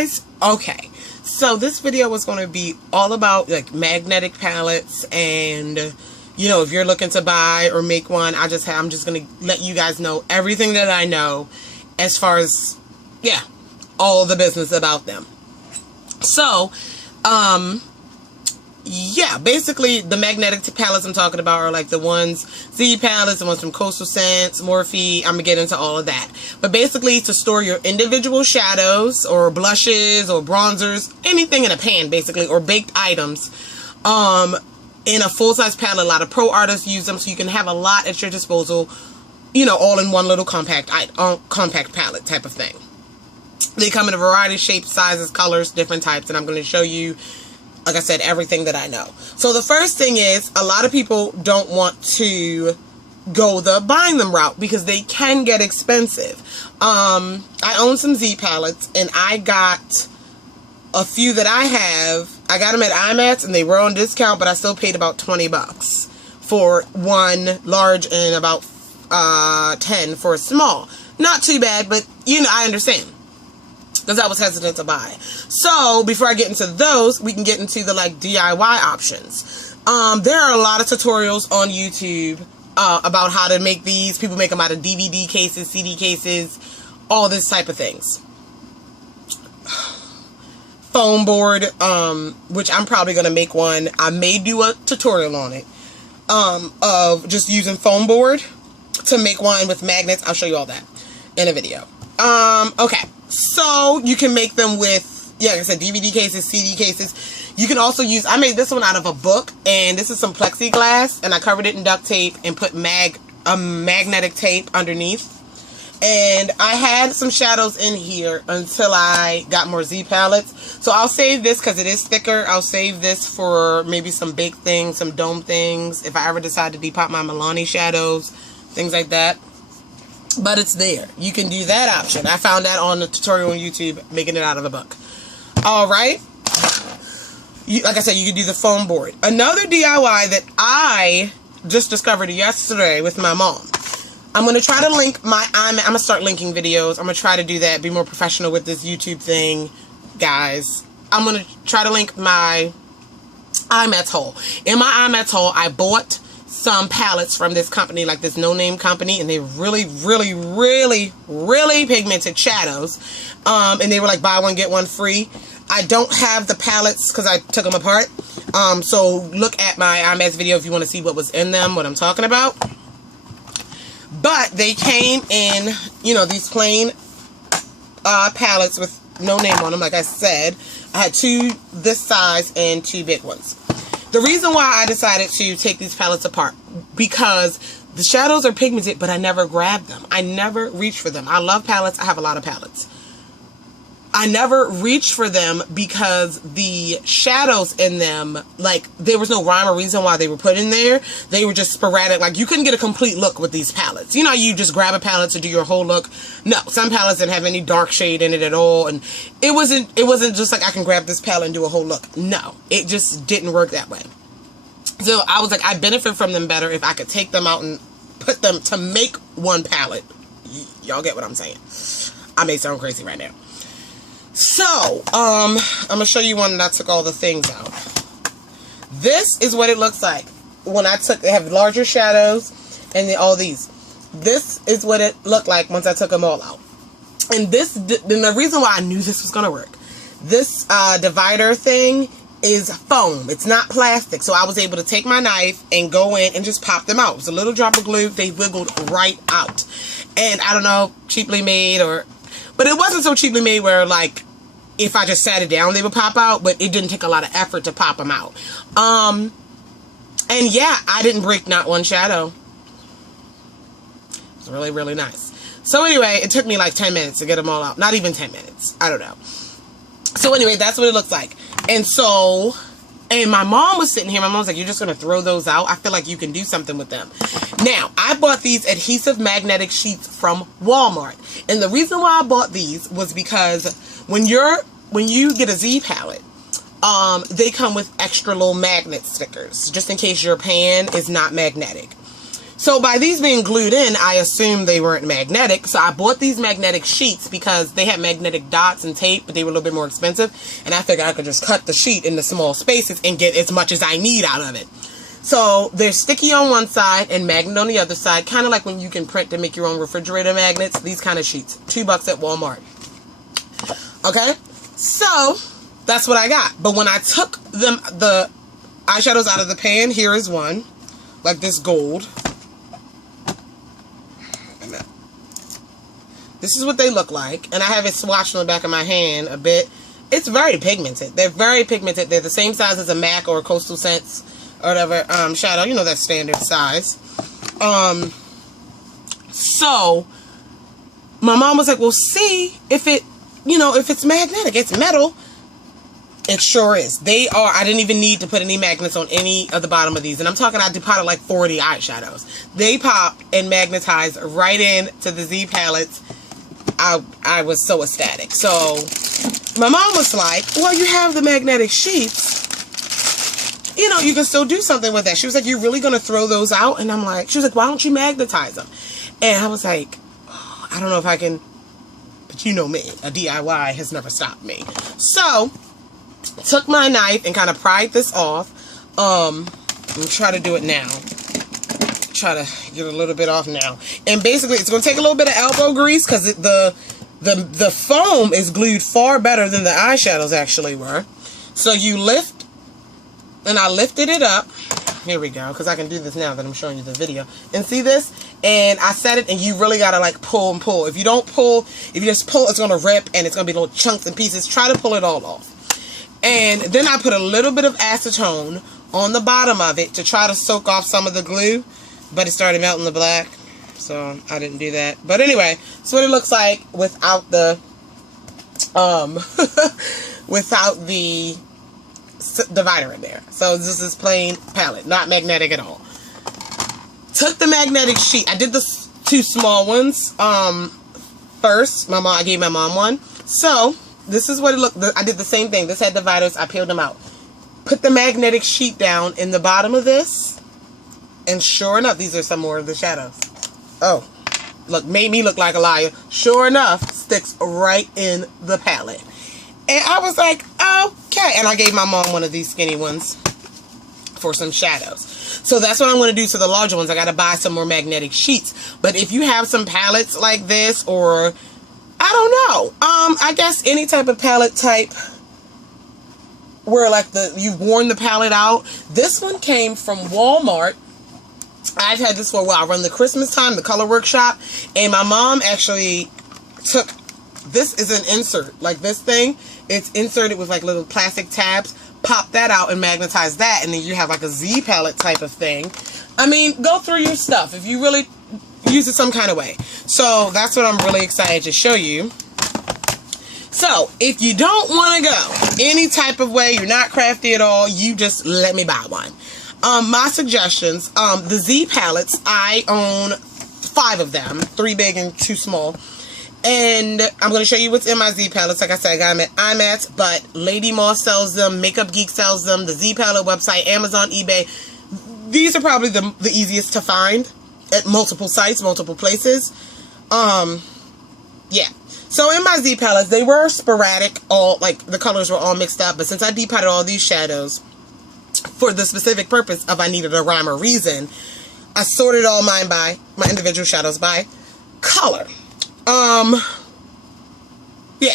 guys? Okay, so this video was going to be all about like magnetic palettes, and you know, if you're looking to buy or make one, I'm just going to let you guys know everything that I know as far as, yeah, all the business about them. So, yeah, basically the magnetic palettes I'm talking about are like the ones, Z palettes, the ones from Coastal Scents, Morphe. I'm gonna get into all of that. But basically to store your individual shadows or blushes or bronzers, anything in a pan basically, or baked items, in a full-size palette. A lot of pro artists use them, so you can have a lot at your disposal, you know, all in one little compact palette type of thing. They come in a variety of shapes, sizes, colors, different types, and I'm going to show you, like I said, everything that I know. So the first thing is, a lot of people don't want to go the buying them route because they can get expensive. I own some Z palettes, and I got a few that I have. I got them at IMATS, and they were on discount, but I still paid about 20 bucks for one large and about 10 for a small. Not too bad, but you know, I understand, because I was hesitant to buy. So before I get into those, we can get into the like DIY options. There are a lot of tutorials on YouTube about how to make these. People make them out of DVD cases, CD cases, all this type of things. Foam board, which I'm probably going to make one. I may do a tutorial on it, of just using foam board to make one with magnets. I'll show you all that in a video. Okay, so you can make them with, yeah, like I said, DVD cases, CD cases. You can also use, I made this one out of a book, and this is some plexiglass, and I covered it in duct tape and put magnetic tape underneath. And I had some shadows in here until I got more Z palettes. So I'll save this because it is thicker. I'll save this for maybe some big things, some dome things, if I ever decide to depop my Milani shadows, things like that. But it's there. You can do that option. I found that on the tutorial on YouTube, making it out of a book. Alright. Like I said, you can do the foam board. Another DIY that I just discovered yesterday with my mom. I'm going to try to link my I'm going to start linking videos. I'm going to try to do that, be more professional with this YouTube thing, guys. I'm going to try to link my IMATS haul. In my IMATS haul, I bought some palettes from this company, like this no-name company, and they really pigmented shadows. And they were like buy one get one free. I don't have the palettes because I took them apart. So look at my IMATS video if you want to see what was in them, what I'm talking about. But they came in, you know, these plain palettes with no name on them. Like I said, I had two this size and two big ones. The reason why I decided to take these palettes apart, because the shadows are pigmented, but I never grabbed them. I never reached for them. I love palettes. I have a lot of palettes. I never reached for them because the shadows in them, like, there was no rhyme or reason why they were put in there. They were just sporadic. Like, you couldn't get a complete look with these palettes. You know, you just grab a palette to do your whole look. No, some palettes didn't have any dark shade in it at all. And it wasn't just like I can grab this palette and do a whole look. No, it just didn't work that way. So I was like, I benefit from them better if I could take them out and put them to make one palette. Y'all get what I'm saying? I may sound crazy right now. So, I'm going to show you one that I took all the things out. This is what it looks like when I took, they have larger shadows and then all these. This is what it looked like once I took them all out. And this, then the reason why I knew this was going to work, this divider thing is foam. It's not plastic. So I was able to take my knife and go in and just pop them out. It was a little drop of glue. They wiggled right out. And I don't know, cheaply made or... But it wasn't so cheaply made where, like, if I just sat it down, they would pop out. But it didn't take a lot of effort to pop them out. And yeah, I didn't break not one shadow. It's really, really nice. So anyway, it took me like 10 minutes to get them all out. Not even 10 minutes. I don't know. So anyway, that's what it looks like. And so... And my mom was sitting here. My mom was like, you're just going to throw those out? I feel like you can do something with them. Now, I bought these adhesive magnetic sheets from Walmart. And the reason why I bought these was because when you get a Z palette, they come with extra little magnet stickers, just in case your pan is not magnetic. So by these being glued in, I assumed they weren't magnetic. So I bought these magnetic sheets because they had magnetic dots and tape, but they were a little bit more expensive. And I figured I could just cut the sheet into small spaces and get as much as I need out of it. So they're sticky on one side and magnet on the other side. Kind of like when you can print to make your own refrigerator magnets. These kind of sheets. $2 at Walmart. Okay? So that's what I got. But when I took the eyeshadows out of the pan, here is one. Like this gold. This is what they look like. And I have it swatched on the back of my hand a bit. It's very pigmented. They're very pigmented. They're the same size as a MAC or a Coastal Scents or whatever shadow. You know, that standard size. So, my mom was like, well, see if it, you know, if it's magnetic. It's metal. It sure is. They are. I didn't even need to put any magnets on any of the bottom of these. And I'm talking, I depotted like 40 eyeshadows. They popped and magnetized right into the Z palettes. I was so ecstatic. So my mom was like, well, you have the magnetic sheets. You know, you can still do something with that. She was like, you're really going to throw those out? And I'm like, she was like, why don't you magnetize them? And I was like, oh, I don't know if I can, but you know me, a DIY has never stopped me. So took my knife and kind of pried this off. I'm going to try to do it now. Try to get a little bit off now. And basically, it's going to take a little bit of elbow grease because the foam is glued far better than the eyeshadows actually were. So you lift, and I lifted it up. Here we go, because I can do this now that I'm showing you the video. And see this? And I set it, and you really got to like pull and pull. If you don't pull, if you just pull, it's going to rip, and it's going to be little chunks and pieces. Try to pull it all off. And then I put a little bit of acetone on the bottom of it to try to soak off some of the glue. But it started melting the black, so I didn't do that. But anyway, that's what it looks like without the, without the divider in there. So this is plain palette, not magnetic at all. Took the magnetic sheet. I did the 2 small ones first. I gave my mom one. So this is what it looked. I did the same thing. This had dividers. I peeled them out. Put the magnetic sheet down in the bottom of this. And sure enough, these are some more of the shadows. Oh, look, made me look like a liar. Sure enough, sticks right in the palette. And I was like, okay. And I gave my mom one of these skinny ones for some shadows. So that's what I'm going to do to the larger ones. I got to buy some more magnetic sheets. But if you have some palettes like this, or I don't know, I guess any type of palette type where like you've worn the palette out. This one came from Walmart. I've had this for a while. I run the Christmas time, the color workshop, and my mom actually took, this is an insert, like this thing, it's inserted with like little plastic tabs, pop that out and magnetize that, and then you have like a Z palette type of thing. I mean, go through your stuff if you really use it some kind of way. So that's what I'm really excited to show you. So if you don't want to go any type of way, you're not crafty at all, you just let me buy one. My suggestions, the Z palettes, I own 5 of them, 3 big and 2 small. And I'm going to show you what's in my Z palettes. Like I said, I got them at IMATS, but Lady Moss sells them, Makeup Geek sells them, the Z palette website, Amazon, eBay. These are probably the easiest to find at multiple sites, multiple places. Yeah. So in my Z palettes, they were sporadic, all like the colors were all mixed up, but since I depotted all these shadows for the specific purpose of I needed a rhyme or reason, I sorted all mine by, my individual shadows by color. Yeah,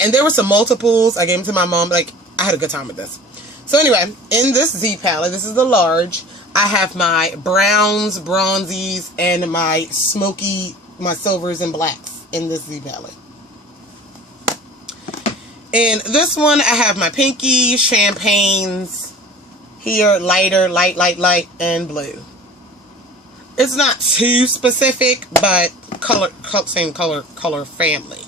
and there were some multiples. I gave them to my mom. Like, I had a good time with this. So anyway, in this Z palette, this is the large, I have my browns, bronzies, and my smoky, my silvers and blacks in this Z palette. In this one, I have my pinky, champagnes, here, lighter, light, and blue. It's not too specific, but same color family.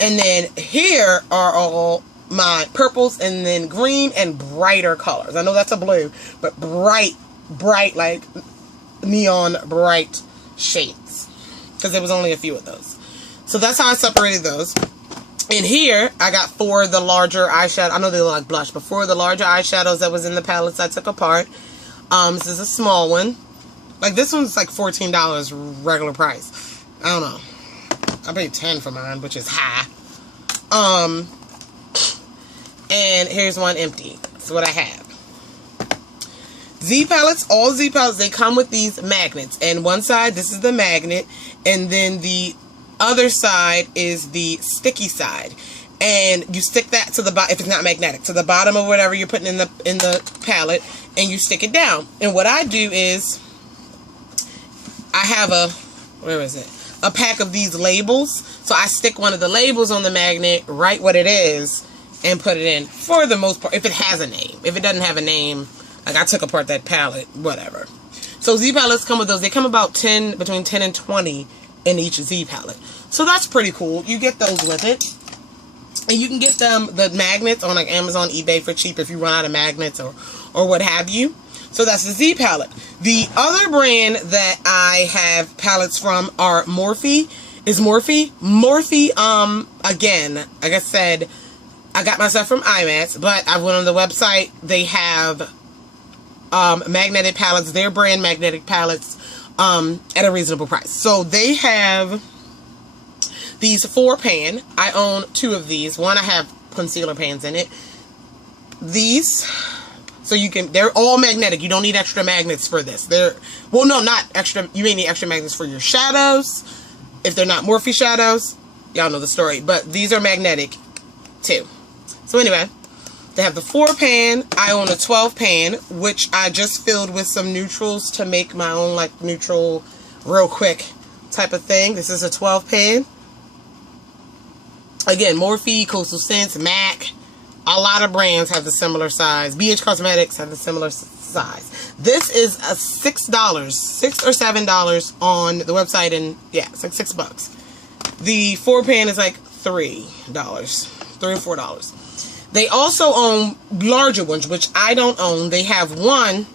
And then here are all my purples, and then green and brighter colors. I know that's a blue, but bright, like neon bright shades. Because there was only a few of those. So that's how I separated those. And here, I got 4 of the larger eyeshadow. I know they look like blush, but 4 of the larger eyeshadows that was in the palettes I took apart. This is a small one. Like, this one's like $14 regular price. I don't know. I paid $10 for mine, which is high. And here's one empty. That's what I have. Z palettes, all Z palettes, they come with these magnets. And one side, this is the magnet. And then the other side is the sticky side. And you stick that to the bottom, if it's not magnetic, to the bottom of whatever you're putting in the palette, and you stick it down. And what I do is, I have a pack of these labels. So I stick one of the labels on the magnet, write what it is, and put it in, for the most part, if it has a name. If it doesn't have a name, like I took apart that palette, whatever. So Z palettes come with those. They come about between 10 and 20 in each Z palette. So that's pretty cool. You get those with it. And you can get the magnets on like Amazon, eBay for cheap if you run out of magnets or what have you. So that's the Z palette. The other brand that I have palettes from are Morphe. Morphe, again, like I said, I got myself from IMATS, but I went on the website. They have magnetic palettes, their brand magnetic palettes, at a reasonable price. So they have these 4-pan. I own 2 of these. One, I have concealer pans in it. These, so they're all magnetic. You don't need extra magnets for this. Well, no, not extra. You may need extra magnets for your shadows. If they're not Morphe shadows, y'all know the story. But these are magnetic, too. So anyway, they have the 4-pan. I own a 12-pan, which I just filled with some neutrals to make my own, like, neutral, real quick type of thing. This is a 12-pan. Again, Morphe, Coastal Scents, MAC, a lot of brands have the similar size. BH Cosmetics have the similar size. This is a $6 or $7 on the website, and yeah, it's like $6. The 4-pan is like $3 or $4. They also own larger ones, which I don't own. They have one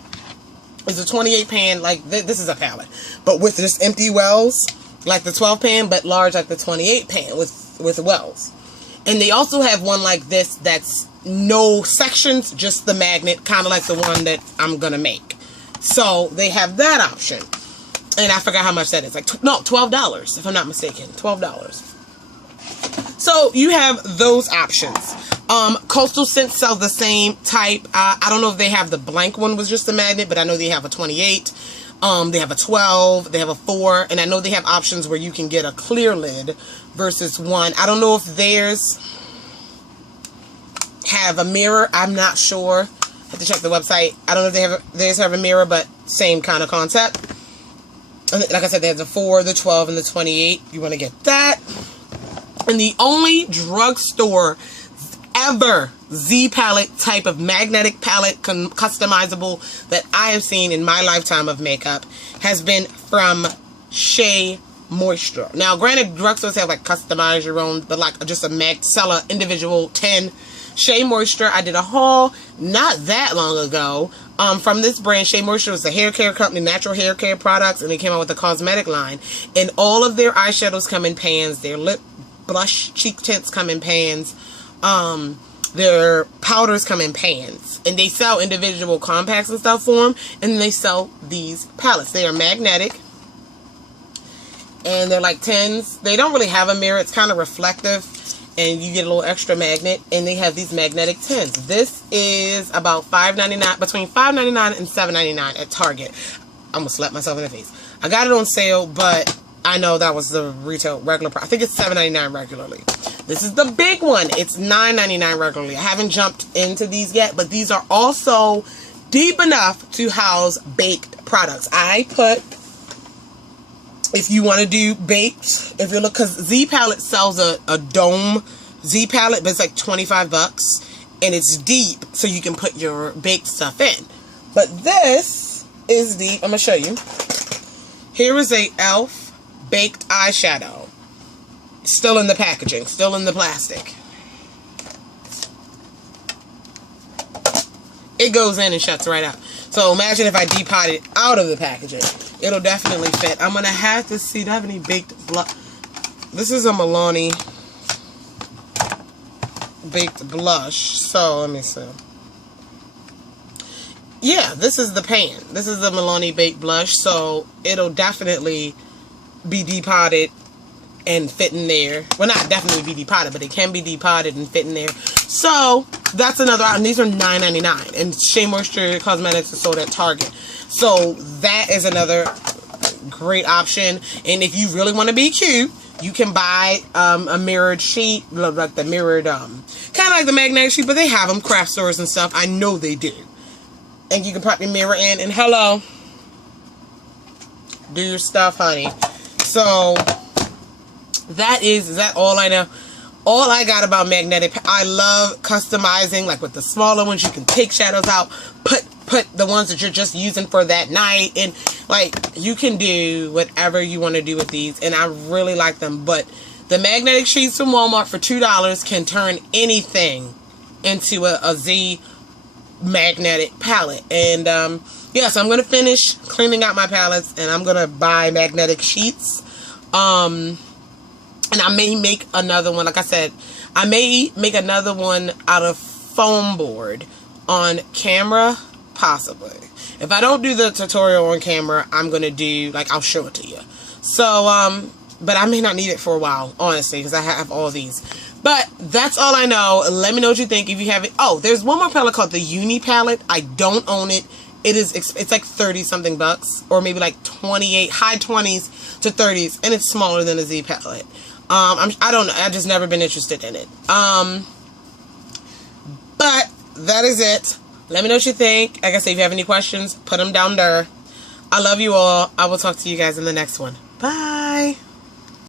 is a 28-pan, like this is a palette, but with just empty wells, like the 12-pan, but large like the 28-pan with wells. And they also have one like this that's no sections, just the magnet, kind of like the one that I'm gonna make. So they have that option, and I forgot how much that is. Like $12 if I'm not mistaken, $12. So you have those options. Coastal Scents sell the same type. I don't know if they have the blank one was just a magnet, but I know they have a 28. They have a 12, they have a 4, and I know they have options where you can get a clear lid versus one. I don't know if theirs have a mirror. I'm not sure. I have to check the website. I don't know if theirs have a mirror, but same kind of concept. Like I said, they have the 4, the 12, and the 28. You want to get that. And the only drugstore ever Z palette type of magnetic palette customizable that I have seen in my lifetime of makeup has been from Shea Moisture. Now, granted, drugstores have like customize your own, but like just sell a individual 10. Shea Moisture, I did a haul not that long ago from this brand. Shea Moisture was a hair care company, natural hair care products, and they came out with a cosmetic line. And all of their eyeshadows come in pans. Their lip blush, cheek tints come in pans. Their powders come in pans, and they sell individual compacts and stuff for them, and they sell these palettes. They are magnetic, and they're like 10s. They don't really have a mirror. It's kind of reflective, and you get a little extra magnet, and they have these magnetic 10s. This is about $5.99, between $5.99 and $7.99 at Target. I almost slapped myself in the face. I got it on sale, but I know that was the retail regular price. I think it's $7.99 regularly. This is the big one. It's $9.99 regularly. I haven't jumped into these yet, but these are also deep enough to house baked products. I put, if you want to do baked, if you look, because Z Palette sells a dome Z Palette, but it's like $25, and it's deep, so you can put your baked stuff in. But this is the, I'm going to show you. Here is a e.l.f. baked eyeshadow. Still in the packaging, still in the plastic. It goes in and shuts right out. So imagine if I depot it out of the packaging. It'll definitely fit. I'm going to have to see, do I have any baked blush? This is a Milani baked blush. So let me see. yeah, this is the pan. This is the Milani Baked Blush, so it'll definitely be depotted and fit in there. Well, not definitely be depotted, but it can be depotted and fit in there. So that's another item. These are $9.99, and Shea Moisture Cosmetics is sold at Target. So that is another great option. And if you really want to be cute, you can buy a mirrored sheet, like the mirrored, kind of like the magnetic sheet, but they have them, craft stores and stuff. I know they do. And you can pop your mirror in, and hello, do your stuff, honey. So that is that all I know. All I got about magnetic, I love customizing, like with the smaller ones, you can take shadows out, put the ones that you're just using for that night, and like you can do whatever you want to do with these, and I really like them. But the magnetic sheets from Walmart for $2 can turn anything into a Z magnetic palette. And yeah, so I'm gonna finish cleaning out my palettes, and I'm gonna buy magnetic sheets. And I may make another one. Like I said, I may make another one out of foam board on camera, possibly. If I don't do the tutorial on camera, I'm going to do, like, I'll show it to you. So, but I may not need it for a while, honestly, because I have all these. But that's all I know. Let me know what you think if you have it. Oh, there's one more palette called the Uni palette. I don't own it. It's like 30 something bucks, or maybe like 28, high 20s to 30s, and it's smaller than a Z palette. I don't know. I've just never been interested in it. But that is it. Let me know what you think. Like I said, if you have any questions, put them down there. I love you all. I will talk to you guys in the next one. Bye.